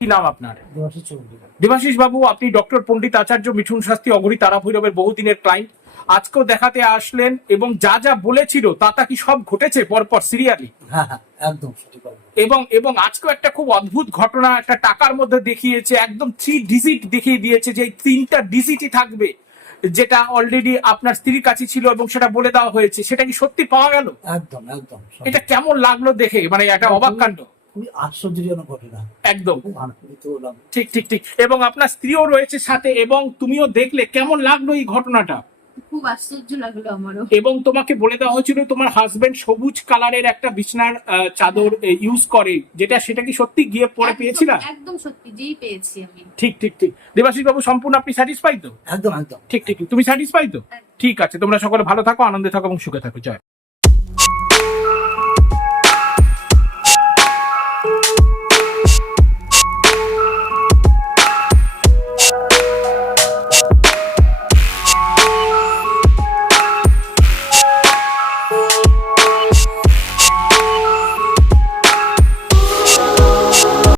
কি নাম আপনার? দেবাশিস বাবু আপনি ডক্টর পণ্ডিত আচার্য মিঠুন শাস্তি অগরী তারা ভৈরবের বহুদিনের ক্লায়েন্ট আজকেও দেখাতে আসলেন এবং যা যা বলেছিল তা তা কি সব ঘটেছে পরপর সিরিয়ালি হ্যাঁ হ্যাঁ একদম এবং এবং আজকেও একটা খুব অদ্ভুত ঘটনা একটা টাকার মধ্যে দেখিয়েছে একদম থ্রি ডিজিট দেখিয়ে দিয়েছে যে তিনটা ডিজিটই থাকবে যেটা অলরেডি আপনার স্ত্রীর কাছে ছিল এবং সেটা বলে দেওয়া হয়েছে। সেটা কি সত্যি পাওয়া গেল? একদম একদম এটা কেমন লাগল দেখে? মানে একটা অবাক কাণ্ড। খুবই আশ্চর্যজনক ঘটনা। একদম। খুব আনন্দিত হলাম। ঠিক ঠিক ঠিক। এবং আপনার স্ত্রীও রয়েছে সাথে এবং তুমিও দেখলে কেমন লাগল এই ঘটনাটা? খুব আশ্চর্য লাগল আমারও। এবং তোমাকে বলে দেওয়া হয়েছিল তোমার হাজবেন্ড সবুজ কালারের একটা বিছনার আহ, চাদর ইউজ করে। যেটা সেটা কি সত্যি গিয়ে পরে পেয়েছিলা? একদম সত্যি যেই পেয়েছি আমি। ঠিক ঠিক ঠিক। দেবাশিস বাবু সম্পূর্ণ আপনি স্যাটিসফাই তো? একদম একদম। ঠিক ঠিক ঠিক। তুমি স্যাটিসফাই তো? ঠিক আছে তোমরা সকলে ভালো থাকো আনন্দে থাকো এবং সুখে থাকো। জয়।